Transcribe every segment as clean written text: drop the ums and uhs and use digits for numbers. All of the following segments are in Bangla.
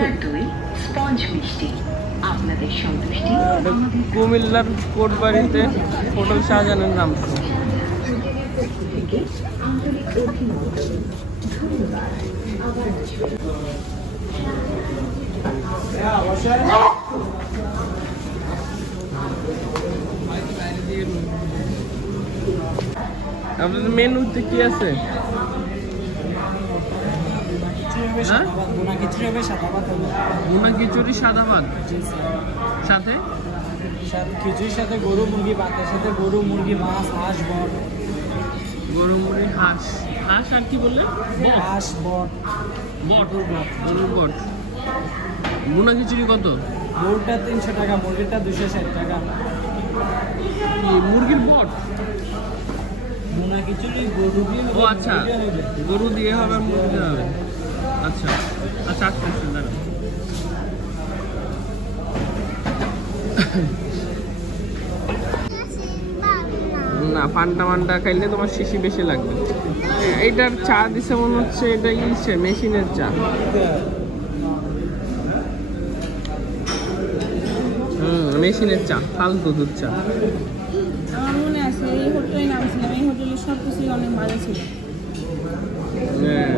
2 স্পঞ্জ মিষ্টি। আপনাদের সন্তুষ্টি কুমিল্লার কোটবাড়িতে হোটেল শাহজাহানের নাম তো। থেকে আন্তরিক অভিনন্দন। ধন্যবাদ। আবার আপনাদের মেনুতে কি আছে? ভুনা খিচুড়ি সাদা ভাত সাথে খিচুড়ির সাথে গরু মুরগি, ভাতের সাথে গরু মুরগি, মাছ, হাঁস, বট। গরু মুরগি, হাঁস হাঁস আর কি বললেন? হাঁস, বট, বট গরুর বট। ভুনা খিচুড়ি কত? গরুটা 300 টাকা, মুরগিটা 260 টাকা। মুরগির বট? ভুনা খিচুড়ি গরু দিয়ে। ও আচ্ছা, গরু দিয়ে হবে আর মুরগি দিয়ে হবে। আচ্ছা আচ্ছা আচ্ছা আচ্ছা দাঁড়ান। না, পান্তা মান্টা খাইলে তোমার শিশি বেশি লাগবে। এইটার চা দিছে মনে হচ্ছে এটা ইসে মেশিনের চা। মেশিনের চা, ফালতু দুধ চা। আমার মনে আছে এই হোটেলে নামছিলাম, এই হোটেলে সব কিছুই অনেক ভালো ছিল। হ্যাঁ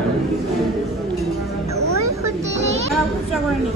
খুচরা করেনি।